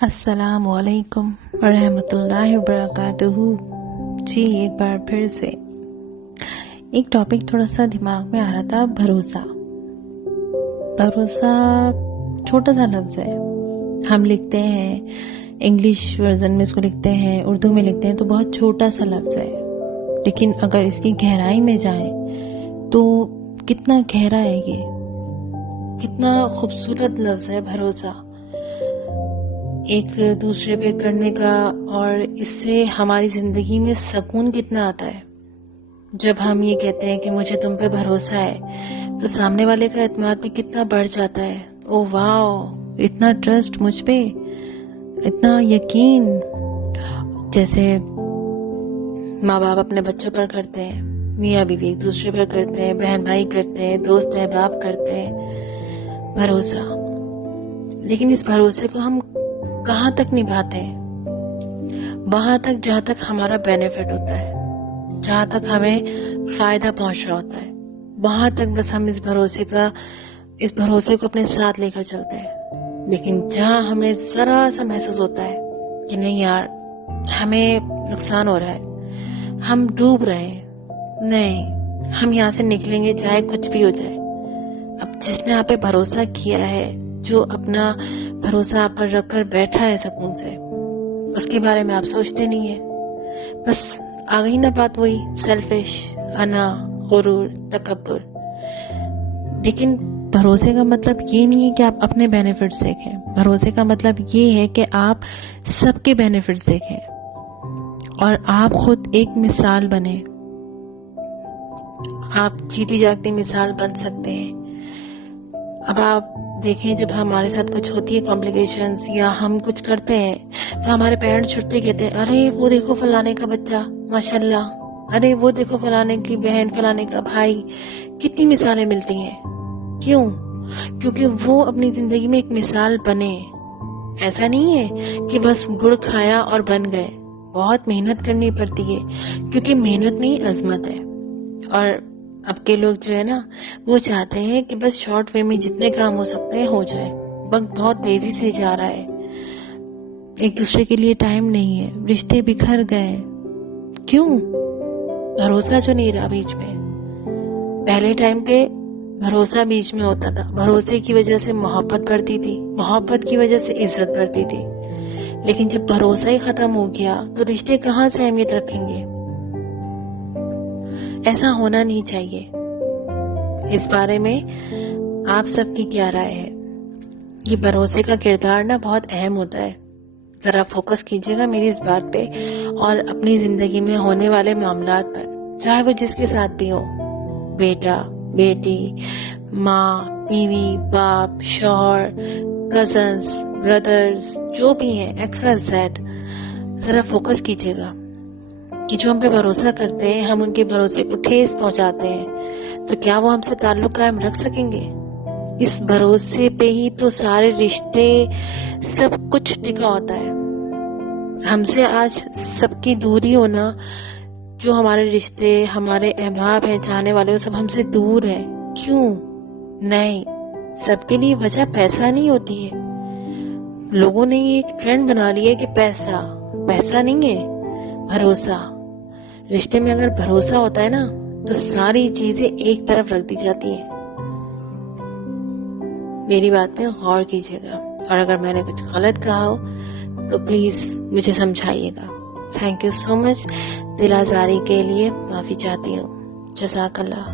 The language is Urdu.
السلام علیکم ورحمۃ اللہ وبرکاتہ. جی ایک بار پھر سے ایک ٹاپک تھوڑا سا دماغ میں آ رہا تھا. بھروسہ چھوٹا سا لفظ ہے. ہم لکھتے ہیں انگلش ورژن میں، اس کو لکھتے ہیں اردو میں لکھتے ہیں تو بہت چھوٹا سا لفظ ہے، لیکن اگر اس کی گہرائی میں جائیں تو کتنا گہرا ہے، یہ کتنا خوبصورت لفظ ہے بھروسہ. ایک دوسرے پہ کرنے کا، اور اس سے ہماری زندگی میں سکون کتنا آتا ہے. جب ہم یہ کہتے ہیں کہ مجھے تم پہ بھروسہ ہے تو سامنے والے کا اعتماد بھی کتنا بڑھ جاتا ہے. او واو، اتنا ٹرسٹ مجھ پہ، اتنا یقین. جیسے ماں باپ اپنے بچوں پر کرتے ہیں، میاں بیوی ایک دوسرے پر کرتے ہیں، بہن بھائی کرتے ہیں، دوست احباب کرتے ہیں. بھروسہ. لیکن اس بھروسے کو ہم کہاں تک نبھاتے ہیں؟ وہاں تک جہاں تک ہمارا بینیفٹ ہوتا ہے، جہاں تک ہمیں فائدہ پہنچ رہا ہوتا ہے، وہاں تک بس ہم اس بھروسے کو اپنے ساتھ لے کر چلتے ہیں. لیکن جہاں ہمیں ذرا سا محسوس ہوتا ہے کہ نہیں یار ہمیں نقصان ہو رہا ہے، ہم ڈوب رہے ہیں، نہیں ہم یہاں سے نکلیں گے چاہے کچھ بھی ہو جائے. اب جس نے آپ پہ بھروسہ کیا ہے، جو اپنا بھروسہ آپ پر رکھ کر بیٹھا ہے سکون سے، اس کے بارے میں آپ سوچتے نہیں ہیں. بس آ گئی نا بات وہی سیلفش، انا، غرور، تکبر. لیکن بھروسے کا مطلب یہ نہیں ہے کہ آپ اپنے بینیفٹس دیکھیں. بھروسے کا مطلب یہ ہے کہ آپ سب کے بینیفٹس دیکھیں اور آپ خود ایک مثال بنیں. آپ جیتی جاگتی مثال بن سکتے ہیں. اب آپ دیکھیں، جب ہمارے ساتھ کچھ ہوتی ہے کمپلیکیشنز یا ہم کچھ کرتے ہیں تو ہمارے پیرنٹس چھٹتے کہتے ہیں ارے وہ دیکھو فلانے کا بچہ ماشاءاللہ، ارے وہ دیکھو فلانے کی بہن، فلانے کا بھائی. کتنی مثالیں ملتی ہیں. کیوں؟ کیونکہ وہ اپنی زندگی میں ایک مثال بنے. ایسا نہیں ہے کہ بس گڑ کھایا اور بن گئے. بہت محنت کرنی پڑتی ہے، کیونکہ محنت میں ہی عظمت ہے. اور اب کے لوگ جو ہے نا، وہ چاہتے ہیں کہ بس شارٹ وے میں جتنے کام ہو سکتے ہیں ہو جائے. وقت بہت تیزی سے جا رہا ہے، ایک دوسرے کے لیے ٹائم نہیں ہے، رشتے بکھر گئے. کیوں؟ بھروسہ جو نہیں رہا بیچ میں. پہلے ٹائم پہ بھروسہ بیچ میں ہوتا تھا، بھروسے کی وجہ سے محبت بڑھتی تھی، محبت کی وجہ سے عزت بڑھتی تھی. لیکن جب بھروسہ ہی ختم ہو گیا تو رشتے کہاں سے اہمیت رکھیں گے؟ ایسا ہونا نہیں چاہیے. اس بارے میں آپ سب کی کیا رائے ہے؟ یہ بھروسے کا کردار نا بہت اہم ہوتا ہے. ذرا فوکس کیجیے گا میری اس بات پہ اور اپنی زندگی میں ہونے والے معاملات پر، چاہے وہ جس کے ساتھ بھی ہو، بیٹا، بیٹی، ماں، بیوی، باپ، شوہر، کزنز، بردرز، جو بھی ہیں، ایکس وائی زیڈ. ذرا فوکس کیجیے گا کہ جو ہم پہ بھروسہ کرتے ہیں، ہم ان کے بھروسے کو ٹھیس پہنچاتے ہیں، تو کیا وہ ہم سے تعلق قائم رکھ سکیں گے؟ اس بھروسے پہ ہی تو سارے رشتے، سب کچھ ٹکا ہوتا ہے. ہم سے آج سب کی دوری ہونا، جو ہمارے رشتے، ہمارے احباب ہیں، چاہنے والے، وہ سب ہم سے دور ہیں. کیوں؟ نہیں، سب کے لیے وجہ پیسہ نہیں ہوتی ہے. لوگوں نے یہ ایک ٹرینڈ بنا لیا ہے کہ پیسہ نہیں ہے، بھروسہ. رشتے میں اگر بھروسہ ہوتا ہے نا تو ساری چیزیں ایک طرف رکھ دی جاتی ہیں. میری بات پہ غور کیجیے گا، اور اگر میں نے کچھ غلط کہا ہو تو پلیز مجھے سمجھائیے گا. تھینک یو سو مچ. دل آزاری کے لیے معافی چاہتی ہوں. جزاک اللہ.